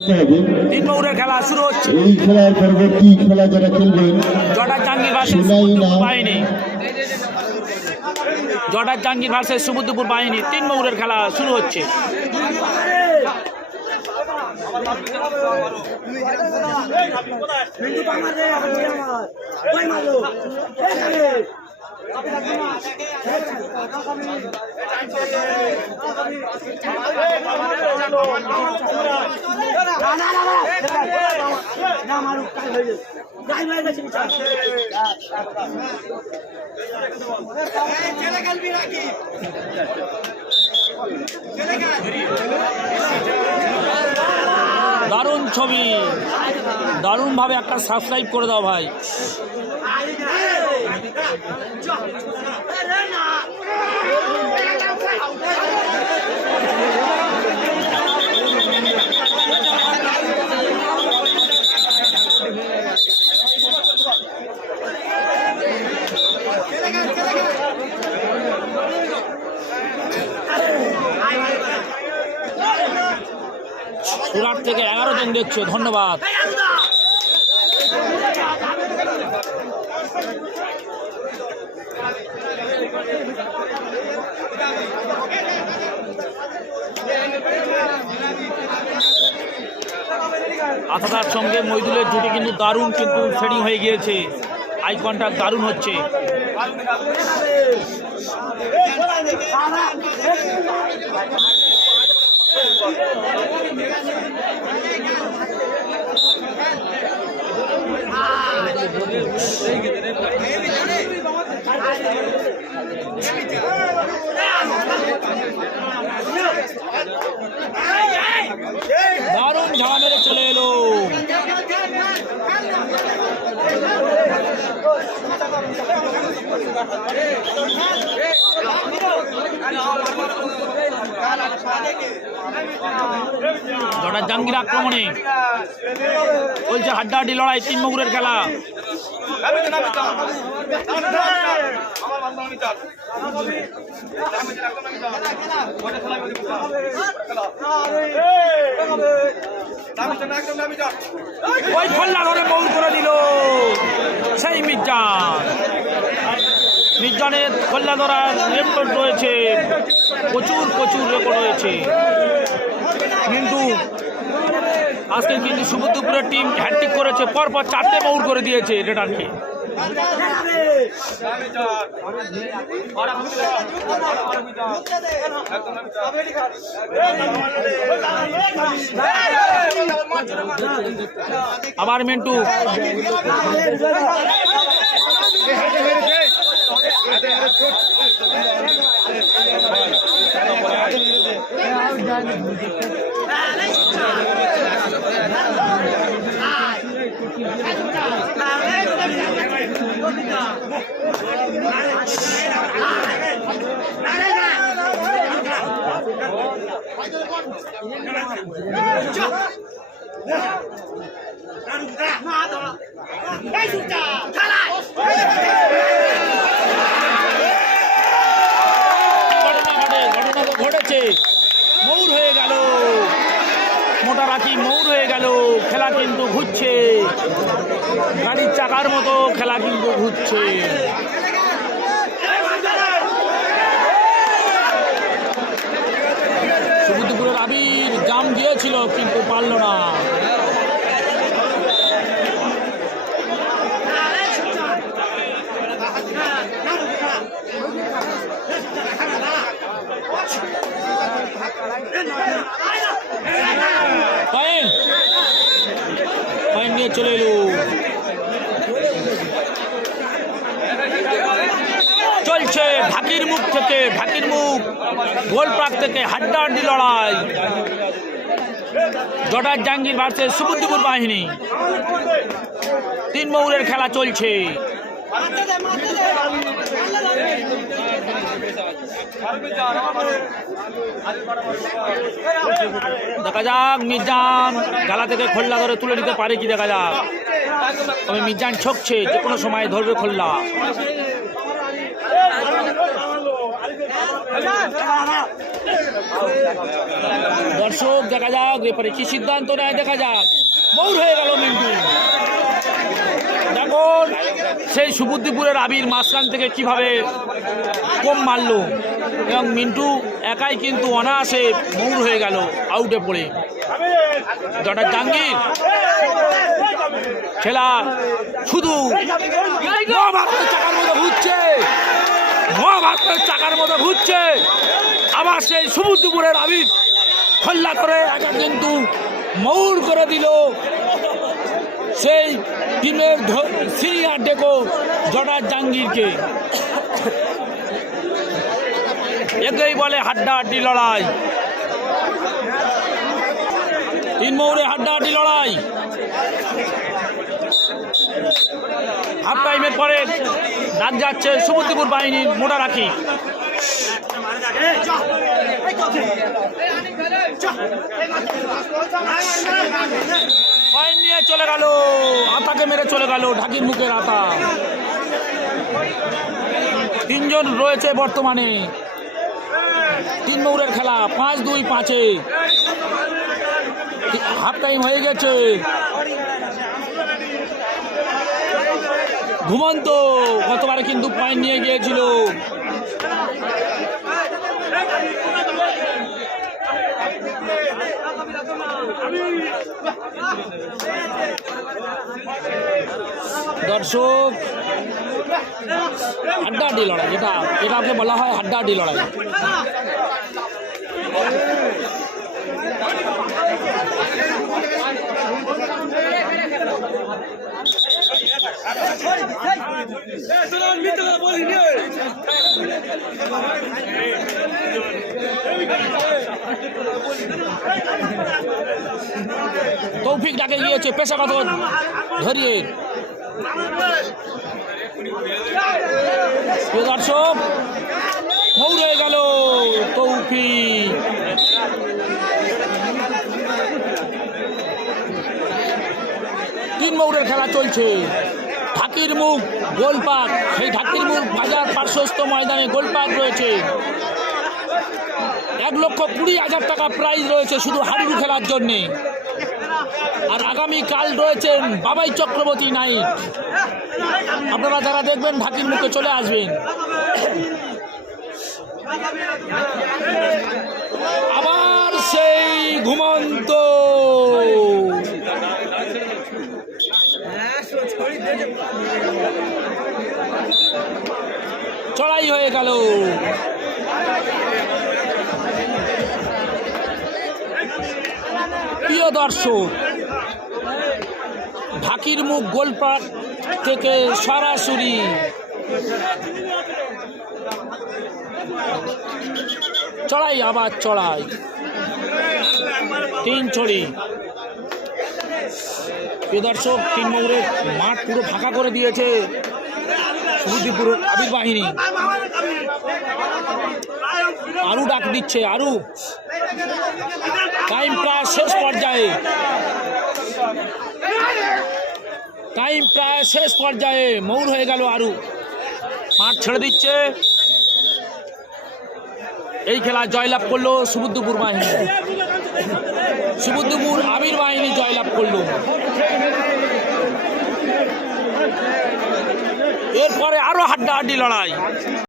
তিন মৌরের খেলা শুরু হচ্ছে এই খেলার পরবর্তী খেলা যারা খেলবেন জটার জাঙ্গির ভার্সেস। বাহিনী জটার জাঙ্গির ভার্সেস সমুদ্রপুর বাহিনী তিন মৌরের খেলা শুরু হচ্ছে দারুণ ছবি। দারুণভাবে একটা সাবস্ক্রাইব করে দাও ভাই। সুরাট থেকে এগারো জন দেখছ ধন্যবাদ। আথাদার সঙ্গে মইদুলের জুটি কিন্তু দারুণ কিন্তু সেটিং হয়ে গিয়েছে। আই কন্ট্যাক্ট দারুণ হচ্ছে। দারুণ ঝাড়া মেরে চলে এলো। জটা জাঙ্গির আক্রমণে। বলছে হাড্ডাহাড্ডি লড়াই তিন মগুরের খেলা। ওই ফল্লা ধরে বউল করে দিল সেই মির্জান মির্জানের ফল্লা ধরার রেকর্ড রয়েছে প্রচুর প্রচুর রেকর্ড রয়েছে কিন্তু আজকে কিন্তু সমুদ্রপুরের টিম হ্যাট্রিক করেছে, পরপর চারটে বউল করে দিয়েছে রেডারকে আবার মিন্টু ঘটনা ঘটে মৌর হয়ে মোটা মৌর হয়ে গেল। খেলা কিন্তু ঘুরছে। গাড়ির চাকার মতো খেলা কিন্তু ঘুরছে সমুদ্রপুরের আবির জাম দিয়েছিল কিন্তু পারল না। নিয়ে চলে এলো। চলছে ঢাকির মুখ থেকে ঢাকির মুখ। গোলপ্রাক থেকে হাড্ডাহাড্ডি লড়াই। জটার জাঙ্গির ভার্সেস সমুদ্রপুর বাহিনী। তিন মৌরের খেলা চলছে। দেখা যাক, মির্জান গালা থেকে খোল্লা ধরে তুলে নিতে পারে কি, দেখা যাক। তবে মির্জান ছকছে যে কোনো সময় ধরবে খোল্লা। দর্শক দেখা যাক রেফারি কি সিদ্ধান্ত নেয় দেখা যাক। মৌর হয়ে গেল মিন্টু। দেখুন সেই সুবুদ্দিপুরের আবির মাঝখান থেকে কীভাবে কম মারল। এবং মিন্টু একাই কিন্তু অনায়াসে মৌর হয়ে গেল আউটে পড়ে। জটা জাঙ্গির খেলা শুধু মহাভারতের চাকার মতো ঘুরছে। মহাভারতের চাকার মতো ঘুরছে। আবার সেই সমুদ্রপুরের আবির খল্লা করে একা কিন্তু মৌর করে দিল। সেই টিমের সিনিয়র ডেকো জটার জাঙ্গিরকে একেই বলে হাড্ডাহাড্ডি লড়াই। তিন মৌরে হাড্ডাহাড্ডি লড়াই। হাফ টাইমের পরে ডাক যাচ্ছে সমুদ্রপুর বাহিনীর মোটা রাখি। নিয়ে চলে গেল, আতাকে মেরে চলে গেল ঢাকির মুখের আতা। তিনজন রয়েছে বর্তমানে। তিন মৌরের খেলা, পাঁচ দুই পাঁচে। হাফ টাইম হয়ে গেছে। ঘুমন্ত। গতবারে কিন্তু পয়েন্ট নিয়ে গিয়েছিল। দর্শক, হাড্ডাহাড্ডি লড়াই এটা এটাকে বলা হয় হাড্ডাহাড্ডি লড়াই। তৌফিক ডাকে গিয়েছে পেশাগত ধরিয়ে। দর্শক মৌর গেল তৌফিক। তিন মৌরের খেলা চলছে। ঢাকির মুখ, গোলপাক। সেই ঢাকির মুখ বাজার পার্শ্বস্থ ময়দানে গোলপাক রয়েছে। এক লক্ষ কুড়ি হাজার টাকা প্রাইজ রয়েছে শুধু হাডুডু খেলার জন্যে। আর আগামী কাল রয়েছেন বাবাই চক্রবর্তী নাইট। আপনারা যারা দেখবেন ঢাকির মুখে চলে আসবেন। আবার সেই ঘুমন্ত চড়াই হয়ে গেল। প্রিয় দর্শক, ঢাকির মুখ গোলপাট থেকে সরাসরি চড়াই, আবার চড়াই। তিন ছড়ি প্রিয় দর্শক তিন মাঠ পুরো ফাঁকা করে দিয়েছে সুদীপুর আবির বাহিনী। আরু ডাক দিচ্ছে, আরু। টাইম প্রায় শেষ পর্যায়ে। টাইম প্রায় শেষ পর্যায়ে মৌর হয়ে গেল আরু। মাঠ ছেড়ে দিচ্ছে। এই খেলা জয়লাভ করল সুবুদ্ধপুর বাহিনী। সুবুদ্ধপুর আমির বাহিনী জয়লাভ করল। এরপরে আরও হাড্ডাহাড্ডি লড়াই।